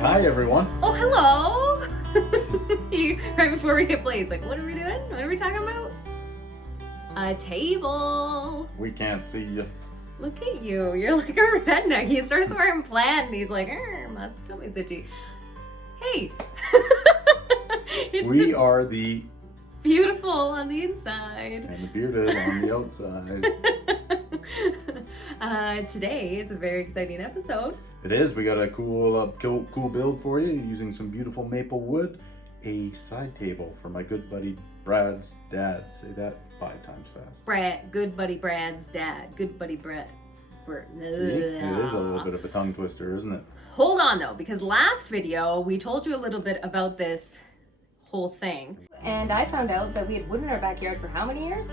Hi, everyone. Oh, hello! Right before we hit play, he's like, what are we doing? What are we talking about? A table. We can't see you. Look at you. You're like a redneck. He starts wearing plaid and he's like, must tell me Zitchy. Hey! We are the beautiful on the inside. and the bearded on the outside. Today, it's a very exciting episode. It is. We got a cool build for you using some beautiful maple wood. A side table for my good buddy Brad's dad. Say that 5 times fast. Good buddy Brad's dad. Good buddy Brad. See? It is a little bit of a tongue twister, isn't it? Hold on though, because last video we told you a little bit about this whole thing. And I found out that we had wood in our backyard for how many years?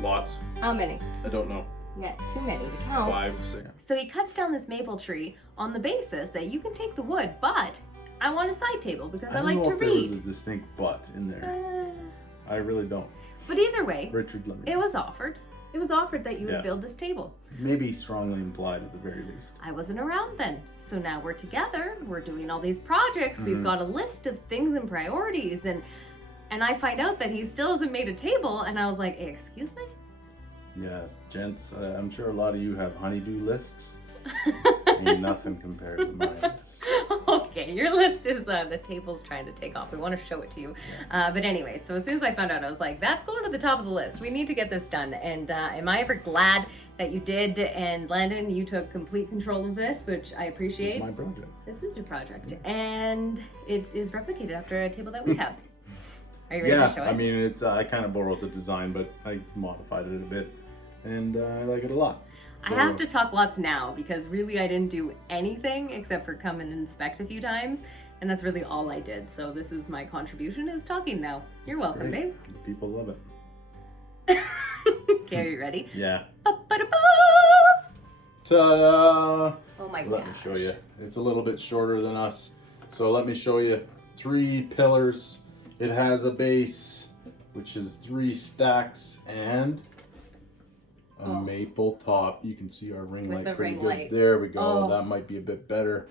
Lots. How many? I don't know. Yeah, too many to count. 5, 6. So he cuts down this maple tree on the basis that you can take the wood, but I want a side table because I like to don't know if there was a read. distinct but in there. I really don't. But either way, Richard, let me it know. was offered. It was offered that you Yeah. would build this table. Maybe strongly implied at the very least. I wasn't around then. So now we're together. We're doing all these projects. We've got a list of things and priorities. And I find out that he still hasn't made a table. And I was like, hey, excuse me? Yes, gents, I'm sure a lot of you have honeydew lists. Ain't nothing compared to my list. Okay, your list is the table's trying to take off. We want to show it to you. But anyway, so as soon as I found out, I was like, that's going to the top of the list. We need to get this done. And am I ever glad that you did? And Landen, you took complete control of this, which I appreciate. This is my project. This is your project. And it is replicated after a table that we have. Are you ready to show it? I mean, it's I kind of borrowed the design, but I modified it a bit, and I like it a lot. I have to talk lots now because really I didn't do anything except for come and inspect a few times, and that's really all I did. So this is my contribution, is talking now. You're welcome, Great. babe. People love it. Okay, are you ready? Yeah. Ba-ba-da-ba! Ta-da! Oh my god. Let me show you. It's a little bit shorter than us, so let me show you 3 pillars. It has a base, which is 3 stacks, and a maple top. You can see our ring With light the pretty ring good. light. There we go. Oh. That might be a bit better.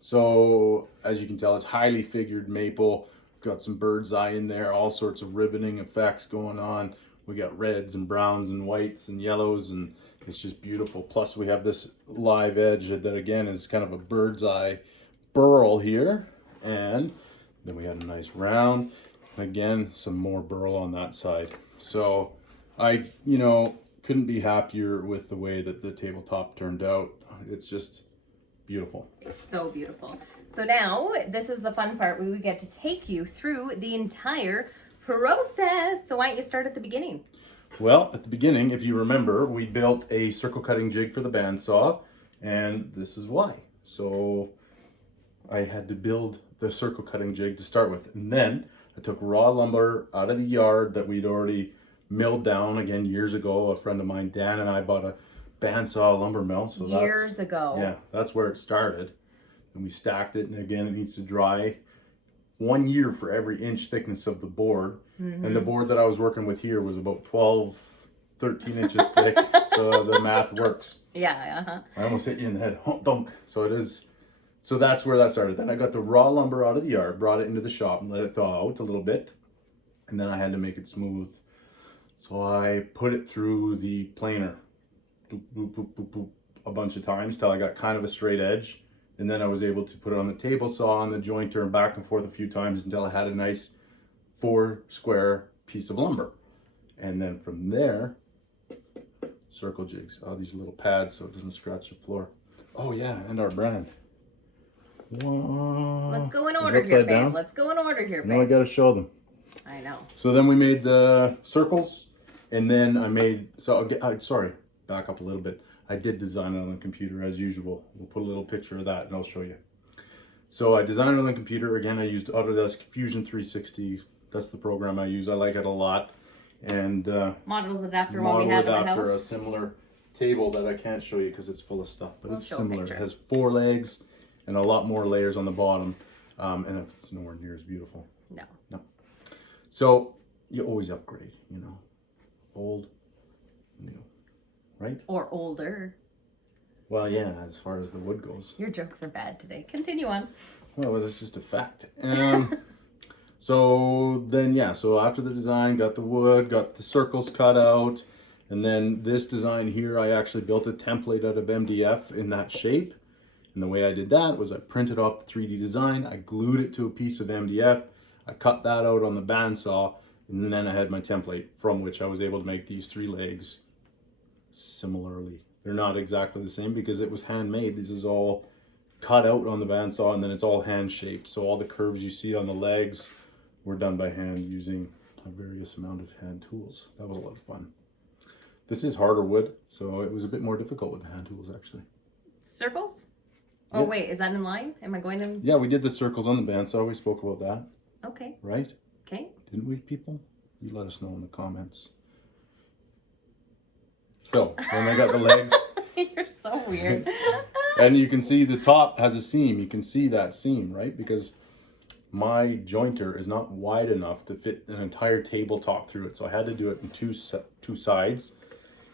So as you can tell, it's highly figured maple. Got some bird's eye in there, all sorts of ribboning effects going on. We got reds and browns and whites and yellows, and it's just beautiful. Plus we have this live edge that again is kind of a bird's eye burl here, and then we had a nice round. Again, some more burl on that side. So I, couldn't be happier with the way that the tabletop turned out. It's just beautiful. It's so beautiful. So now, this is the fun part. We would get to take you through the entire process. So why don't you start at the beginning? Well, at the beginning, if you remember, we built a circle cutting jig for the bandsaw, and this is why. So I had to build the circle cutting jig to start with, and then I took raw lumber out of the yard that we'd already milled down again years ago. A friend of mine, Dan, and I bought a bandsaw lumber mill. So Years ago. Yeah, that's where it started. And we stacked it, and again, it needs to dry 1 year for every inch thickness of the board. And the board that I was working with here was about 13 inches thick. So the math works. Yeah, I almost hit you in the head. Dunk. So it is. So that's where that started. Then I got the raw lumber out of the yard, brought it into the shop and let it thaw out a little bit. And then I had to make it smooth. So I put it through the planer boop, boop, boop, boop, boop, a bunch of times till I got kind of a straight edge. And then I was able to put it on the table saw on the jointer and back and forth a few times until I had a nice 4 square piece of lumber. And then from there, circle jigs. Oh, these little pads so it doesn't scratch the floor. Oh yeah, and our brand. Whoa. Let's go in Is it order here, upside babe. down? Let's go in order here, babe. Now I gotta show them. I know. So then we made the circles, and then I made, sorry, back up a little bit. I did design it on the computer as usual. We'll put a little picture of that and I'll show you. So I designed it on the computer. Again, I used Autodesk Fusion 360. That's the program I use. I like it a lot. And Modeled it after what we have in the after a house. similar table that I can't show you because it's full of stuff, but We'll it's show a similar. picture. It has 4 legs and a lot more layers on the bottom. And it's nowhere near as beautiful. No. So you always upgrade, old, new, right? Or older. Well, yeah, as far as the wood goes. Your jokes are bad today. Continue on. Well, that's just a fact. So then, yeah, so after the design, got the wood, got the circles cut out, and then this design here, I actually built a template out of MDF in that shape. And the way I did that was I printed off the 3D design, I glued it to a piece of MDF, I cut that out on the bandsaw, and then I had my template from which I was able to make these 3 legs similarly. They're not exactly the same because it was handmade. This is all cut out on the bandsaw, and then it's all hand shaped. So all the curves you see on the legs were done by hand using a various amount of hand tools. That was a lot of fun. This is harder wood, so it was a bit more difficult with the hand tools actually. Circles? Oh, Yeah. wait, is that in line? Am I going to? Yeah, we did the circles on the bandsaw. We spoke about that, Okay. right? Okay. Didn't we, people? You let us know in the comments. So then I got the legs. You're so weird. And you can see the top has a seam. You can see that seam, right? Because my jointer is not wide enough to fit an entire tabletop through it. So I had to do it in two sides.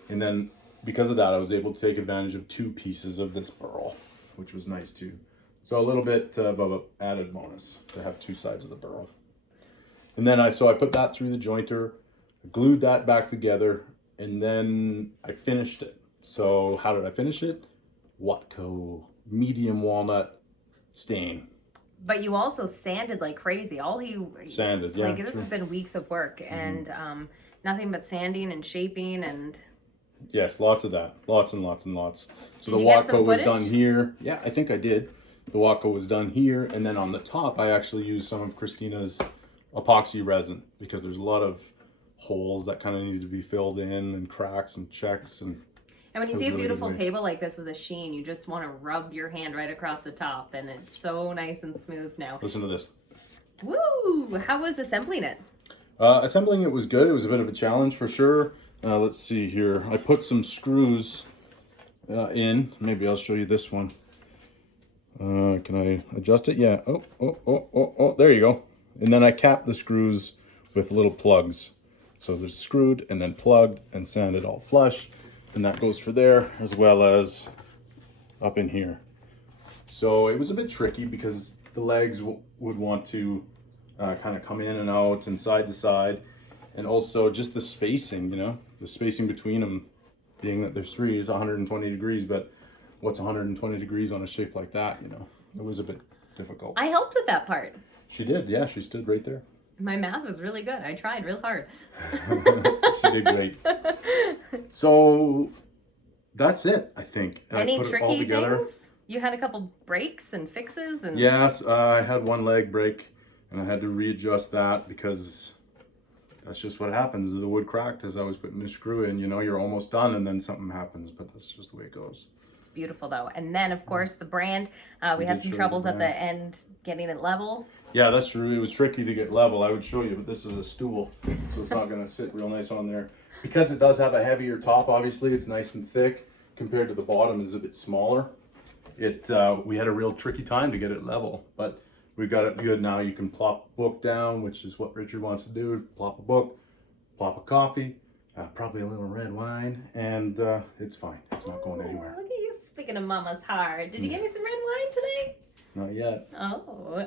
And then because of that, I was able to take advantage of 2 pieces of this burl, which was nice too. So a little bit of an added bonus to have 2 sides of the burl. And then I put that through the jointer, glued that back together, and then I finished it. So how did I finish it? Watco medium walnut stain. But you also sanded like crazy. Sanded, yeah. Like this true. has been weeks of work and nothing but sanding and shaping and. Yes, lots of that. Lots and lots and lots. So Did the you get some Watco was footage? done here. Yeah, I think I did. The Watco was done here. And then on the top, I actually used some of Christina's epoxy resin because there's a lot of holes that kind of need to be filled in and cracks and checks. And when you it see a was really beautiful great. table like this with a sheen, you just want to rub your hand right across the top, and it's so nice and smooth now. Listen to this. Woo! How was assembling it? Assembling it was good. It was a bit of a challenge for sure. Let's see here. I put some screws in. Maybe I'll show you this one. Can I adjust it? Yeah. Oh, there you go. And then I capped the screws with little plugs. So they're screwed and then plugged and sanded all flush. And that goes for there as well as up in here. So it was a bit tricky because the legs would want to kind of come in and out and side to side. And also just the spacing, the spacing between them, being that there's 3 is 120 degrees, but what's 120 degrees on a shape like that, It was a bit difficult. I helped with that part. She did, yeah, she stood right there. My math was really good. I tried real hard. She did great. So that's it, I think. Any I put it all tricky together. things? You had a couple breaks and fixes and Yes, I had one leg break and I had to readjust that because that's just what happens. The wood cracked as I was putting the screw in. You're almost done and then something happens, but that's just the way it goes. It's beautiful though. And then of course the brand, we had did some show troubles the at the brand. end getting it level. Yeah, that's true. It was tricky to get level. I would show you, but this is a stool, so it's not going to sit real nice on there. Because it does have a heavier top, obviously, it's nice and thick compared to the bottom is a bit smaller. We had a real tricky time to get it level, but we got it good now. You can plop a book down, which is what Richard wants to do. Plop a book, plop a coffee, probably a little red wine, and it's fine. It's not going anywhere. Look at you speaking of mama's heart. Did you give me some red wine today? Not yet. Oh,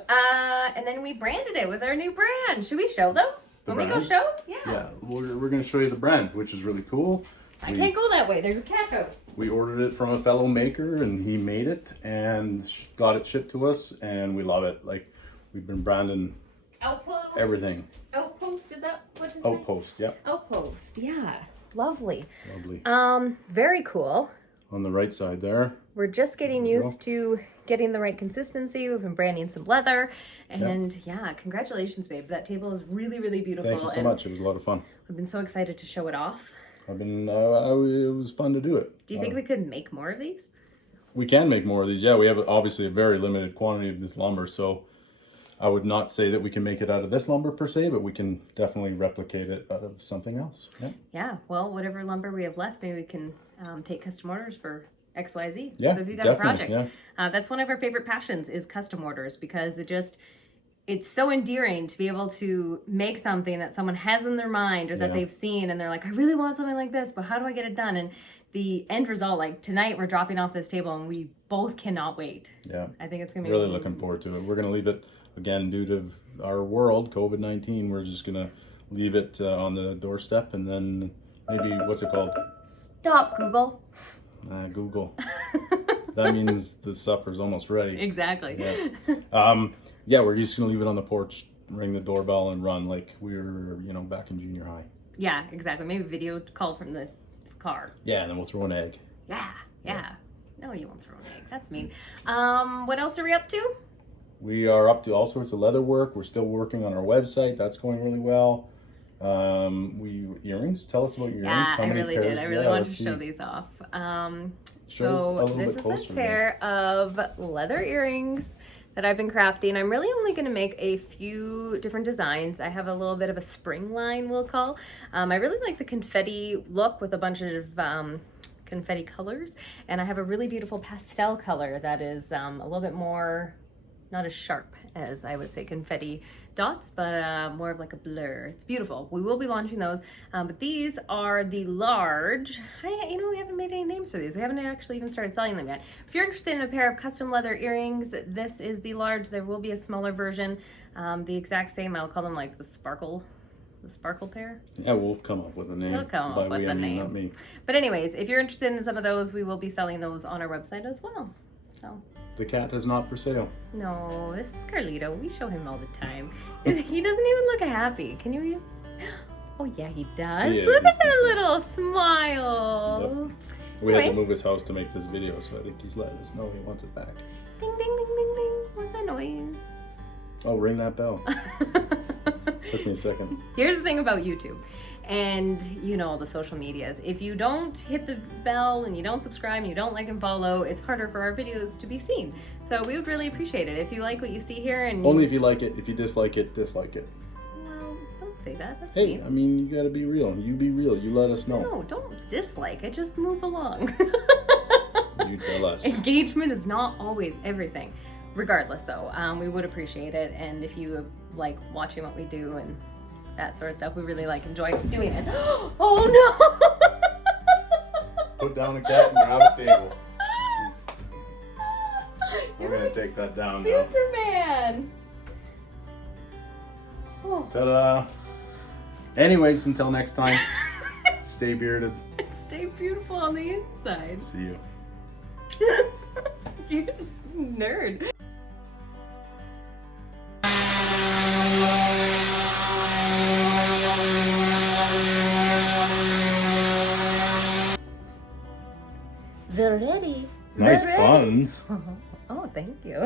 and then we branded it with our new brand. Should we show them? When we go brand? show? Yeah, we're going to show you the brand, which is really cool. I can't go that way. There's a cat house. We ordered it from a fellow maker and he made it and got it shipped to us and we love it. Like we've been branding Outpost. everything. Outpost, is that what it's Outpost, yep. Outpost, yeah. Lovely. Lovely. Very cool. On the right side there. We're just getting There you used to getting the right consistency. We've been branding some leather. And yeah, congratulations, babe. That table is really, really beautiful. Thank you so and much. It was a lot of fun. I've been so excited to show it off. It was fun to do it. Do you think we could make more of these? We can make more of these. Yeah, we have obviously a very limited quantity of this lumber. So I would not say that we can make it out of this lumber per se, but we can definitely replicate it out of something else. Yeah. Yeah, well, whatever lumber we have left, maybe we can take custom orders for XYZ. Yeah, So if you got definitely, a project. yeah. That's one of our favorite passions is custom orders because it's so endearing to be able to make something that someone has in their mind or that Yeah. they've seen and they're like, I really want something like this, but how do I get it done? And the end result, like tonight we're dropping off this table and we both cannot wait. Yeah. I think it's going to be Really looking forward to it. We're going to leave it, again, due to our world, COVID-19, we're just going to leave it on the doorstep, and then maybe, what's it called? Stop, Google. Google. That means the supper's almost ready. Exactly. Yeah, we're just going to leave it on the porch, ring the doorbell, and run like we were, back in junior high. Yeah, exactly. Maybe video call from the car. Yeah, and then we'll throw an egg. Yeah. No, you won't throw an egg. That's mean. What else are we up to? We are up to all sorts of leather work. We're still working on our website. That's going really well. Earrings. Tell us about your earrings. Yeah, How I many really pairs? did. I really Yeah, wanted let's to show see. these off. Show a So little this bit is closer a again. pair of leather earrings that I've been crafting. I'm really only going to make a few different designs. I have a little bit of a spring line, we'll call. I really like the confetti look with a bunch of confetti colors, and I have a really beautiful pastel color that is a little bit more, not as sharp as I would say confetti dots, but more of like a blur. It's beautiful. We will be launching those, but these are the large. We haven't made any names for these. We haven't actually even started selling them yet. If you're interested in a pair of custom leather earrings, this is the large. There will be a smaller version, the exact same. I'll call them like the sparkle pair. Yeah, we'll come up with a name. We'll come up By with we, a I mean, name. not me. But anyways, if you're interested in some of those, we will be selling those on our website as well. So. The cat is not for sale. No, this is Carlito. We show him all the time. He doesn't even look happy. Can you? Oh yeah, he does. He is. Look He's at that concerned. little smile. We had to Anyways. move his house to make this video, so I think he's letting us know he wants it back. Ding ding ding ding ding. What's that noise? Oh, ring that bell. Took me a second. Here's the thing about YouTube and the social medias. If you don't hit the bell and you don't subscribe and you don't like and follow, it's harder for our videos to be seen. So we would really appreciate it if you like what you see here. And Only if you like it. If you dislike it, dislike it. Well, don't say that. That's Hey, mean. I mean, you gotta be real. You be real. You let us know. No, don't dislike it. Just move along. You tell us. Engagement is not always everything. Regardless, though, we would appreciate it. And if you like watching what we do and that sort of stuff, we really enjoy doing it. Oh no! Put down a cat and grab a table. We're You're gonna like take that down now. Superman. Oh. Ta-da! Anyways, until next time, stay bearded. Stay beautiful on the inside. See you. You're a nerd. They're ready. Nice They're ready. buns. Oh, thank you.